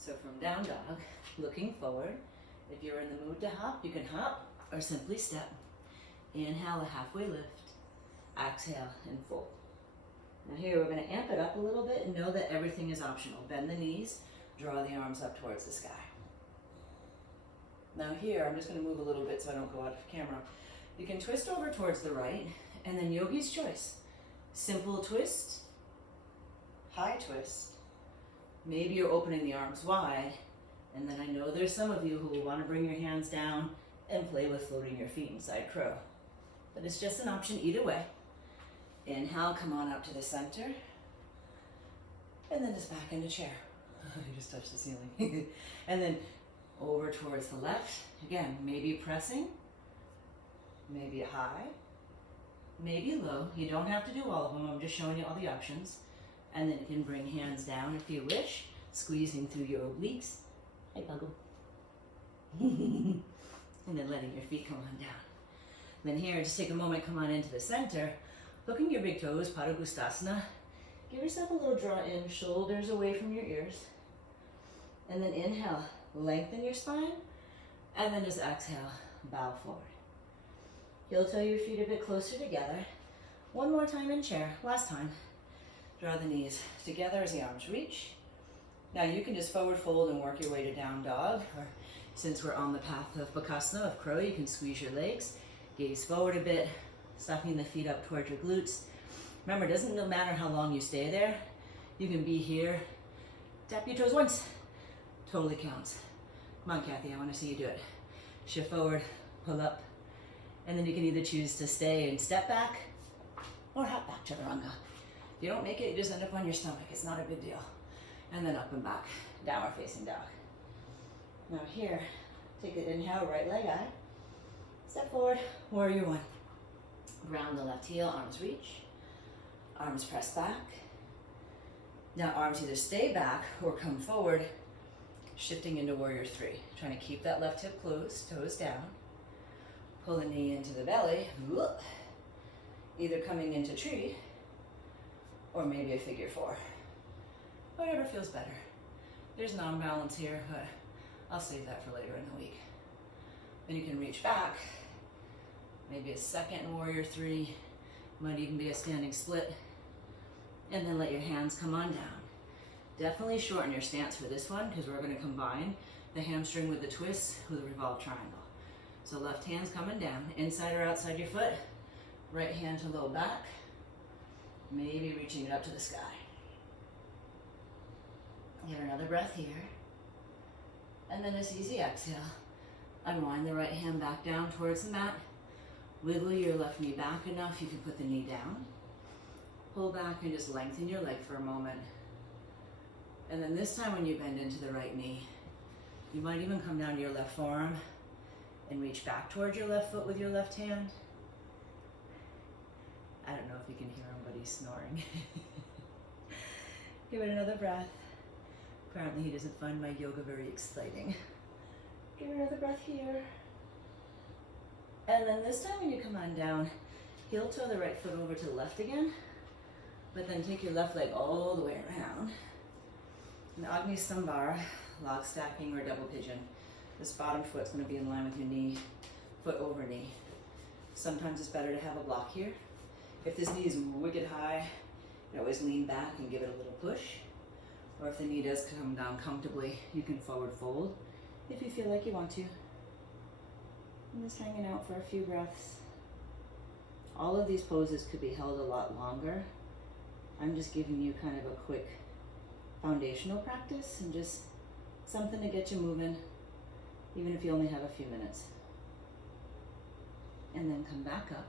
So from down dog, looking forward. If you're in the mood to hop, you can hop or simply step. Inhale, a halfway lift. Exhale and fold. Now here we're going to amp it up a little bit and know that everything is optional. Bend the knees, draw the arms up towards the sky. Now here, I'm just going to move a little bit so I don't go out of camera. You can twist over towards the right, and then yogi's choice. Simple twist, high twist. Maybe you're opening the arms wide, and then I know there's some of you who will want to bring your hands down and play with floating your feet in side crow. But it's just an option either way. Inhale, come on up to the center, and then just back into chair. You just touched the ceiling. And then over towards the left. Again, maybe pressing, maybe high, maybe low. You don't have to do all of them. I'm just showing you all the options. And then you can bring hands down if you wish, squeezing through your obliques. Hey, Puggle. And then letting your feet come on down. Then here, just take a moment, come on into the center. Hooking your big toes, Padangusthasana. Give yourself a little draw in, shoulders away from your ears. And then inhale, lengthen your spine. And then just exhale, bow forward. Heel toe your feet a bit closer together. One more time in chair, last time. Draw the knees together as the arms reach. Now you can just forward fold and work your way to down dog, or since we're on the path of Bakasana, of crow, you can squeeze your legs, gaze forward a bit, sucking the feet up towards your glutes. Remember, it doesn't matter how long you stay there. You can be here, tap your toes once, totally counts. Come on, Kathy, I want to see you do it. Shift forward, pull up, and then you can either choose to stay and step back, or hop back, chaturanga. If you don't make it, you just end up on your stomach. It's not a big deal. And then up and back, downward facing dog. Now here, take an inhale, right leg out. Step forward, warrior one. Ground the left heel, arms reach. Arms press back. Now arms either stay back or come forward, shifting into warrior three. Trying to keep that left hip closed, toes down. Pull the knee into the belly. Either coming into tree, or maybe a figure four. Whatever feels better. There's non-balance here, but I'll save that for later in the week. Then you can reach back, maybe a second warrior three, might even be a standing split, and then let your hands come on down. Definitely shorten your stance for this one, because we're going to combine the hamstring with the twist with a revolved triangle. So left hand's coming down, inside or outside your foot, right hand to low back, maybe reaching it up to the sky. Get another breath here. And then this easy exhale. Unwind the right hand back down towards the mat. Wiggle your left knee back enough, you can put the knee down. Pull back and just lengthen your leg for a moment. And then this time when you bend into the right knee, you might even come down to your left forearm and reach back towards your left foot with your left hand. I don't know if you can hear him, but he's snoring. Give it another breath. Apparently he doesn't find my yoga very exciting. Give it another breath here. And then this time when you come on down, heel toe the right foot over to the left again, but then take your left leg all the way around. And Agni Stambhara, log stacking or double pigeon. This bottom foot's going to be in line with your knee, foot over knee. Sometimes it's better to have a block here. If this knee is wicked high, you can always lean back and give it a little push. Or if the knee does come down comfortably, you can forward fold if you feel like you want to. I'm just hanging out for a few breaths. All of these poses could be held a lot longer. I'm just giving you kind of a quick foundational practice and just something to get you moving, even if you only have a few minutes. And then come back up.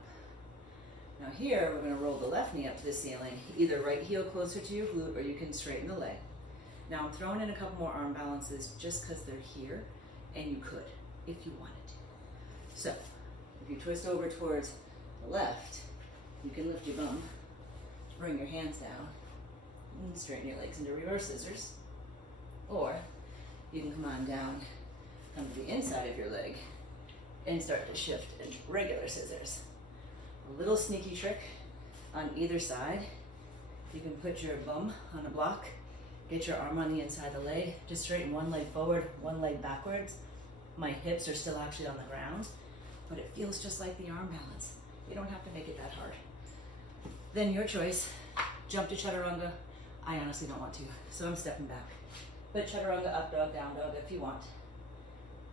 Now here, we're going to roll the left knee up to the ceiling, either right heel closer to your glute or you can straighten the leg. Now I'm throwing in a couple more arm balances just because they're here, and you could if you wanted to. So if you twist over towards the left, you can lift your bum, bring your hands down, and straighten your legs into reverse scissors. Or you can come on down, come to the inside of your leg, and start to shift in regular scissors. A little sneaky trick on either side. You can put your bum on a block, Get your arm on the inside of the leg. Just straighten one leg forward, one leg backwards. My hips are still actually on the ground, but it feels just like the arm balance. You don't have to make it that hard. Then your choice, jump to chaturanga. I honestly don't want to, so I'm stepping back. But chaturanga, up dog, down dog if you want.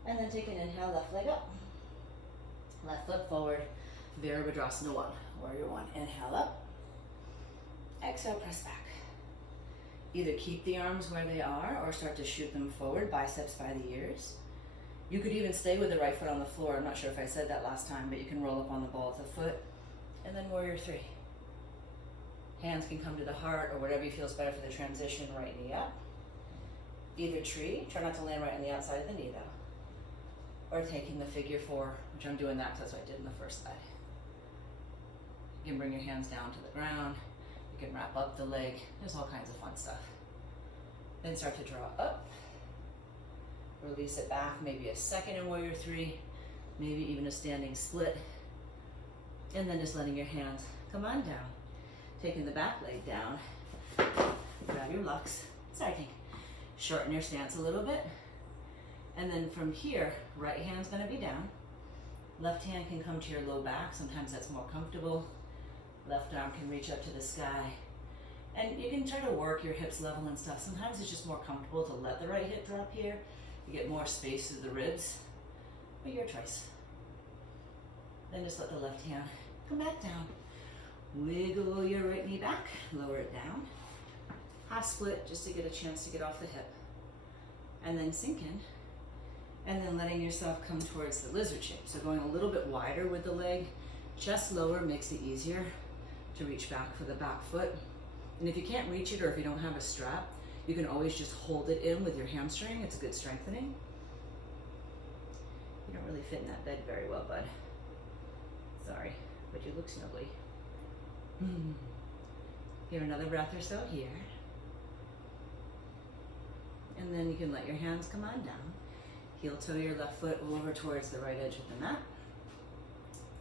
And then take an inhale, left leg up. Left foot forward, Virabhadrasana 1, warrior 1. Inhale up, exhale, press back. Either keep the arms where they are or start to shoot them forward, biceps by the ears. You could even stay with the right foot on the floor. I'm not sure if I said that last time, but you can roll up on the ball of the foot. And then warrior 3. Hands can come to the heart or whatever you feel is better for the transition, right knee up. Either tree, try not to land right on the outside of the knee though. Or taking the figure 4, which I'm doing that because that's what I did in the first slide. You can bring your hands down to the ground. You can wrap up the leg. There's all kinds of fun stuff. Then start to draw up. Release it back, maybe a second in warrior 3, maybe even a standing split. And then just letting your hands come on down. Taking the back leg down. Grab your blocks. Starting. Shorten your stance a little bit. And then from here, right hand's gonna be down. Left hand can come to your low back. Sometimes that's more comfortable. Left arm can reach up to the sky. And you can try to work your hips level and stuff. Sometimes it's just more comfortable to let the right hip drop here. You get more space through the ribs. But your choice. Then just let the left hand come back down. Wiggle your right knee back, lower it down. Half split just to get a chance to get off the hip. And then sink in. And then letting yourself come towards the lizard shape. So going a little bit wider with the leg. Chest lower makes it easier to reach back for the back foot. And if you can't reach it or if you don't have a strap, you can always just hold it in with your hamstring. It's a good strengthening. You don't really fit in that bed very well, bud. Sorry, but you look snuggly. Give another breath or so here. And then you can let your hands come on down. Heel toe your left foot over towards the right edge of the mat.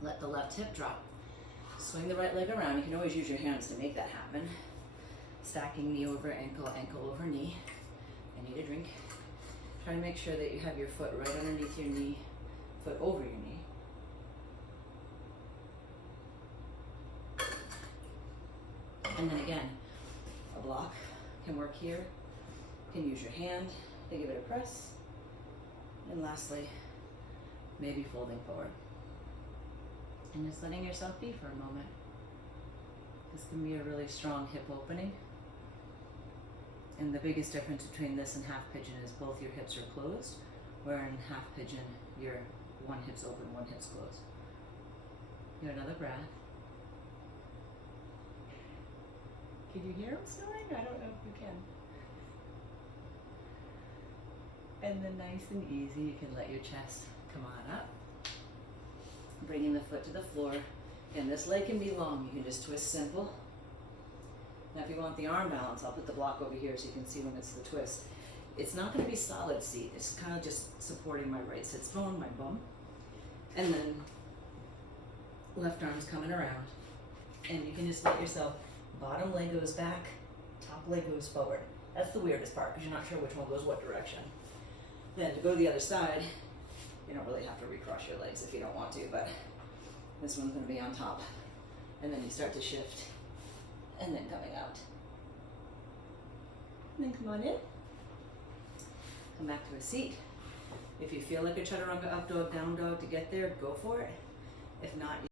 Let the left hip drop. Swing the right leg around. You can always use your hands to make that happen. Stacking knee over ankle, ankle over knee. I need a drink. Try to make sure that you have your foot right underneath your knee, foot over your knee. And then again, a block can work here. You can use your hand to give it a press. And lastly, maybe folding forward. And just letting yourself be for a moment. This can be a really strong hip opening. And the biggest difference between this and half pigeon is both your hips are closed, where in half pigeon, your one hip's open, one hip's closed. Give another breath. Can you hear him snoring? I don't know if you can. And then nice and easy, you can let your chest come on up. Bringing the foot to the floor. And this leg can be long. You can just twist simple. Now if you want the arm balance, I'll put the block over here so you can see when it's the twist. It's not going to be solid seat. It's kind of just supporting my right sits bone, my bum. And then left arm's coming around. And you can just let yourself, bottom leg goes back, top leg goes forward. That's the weirdest part because you're not sure which one goes what direction. Then to go to the other side, you don't really have to recross your legs if you don't want to, but this one's going to be on top. And then you start to shift, and then coming out. And then come on in. Come back to a seat. If you feel like a chaturanga up dog, down dog to get there, go for it. If not,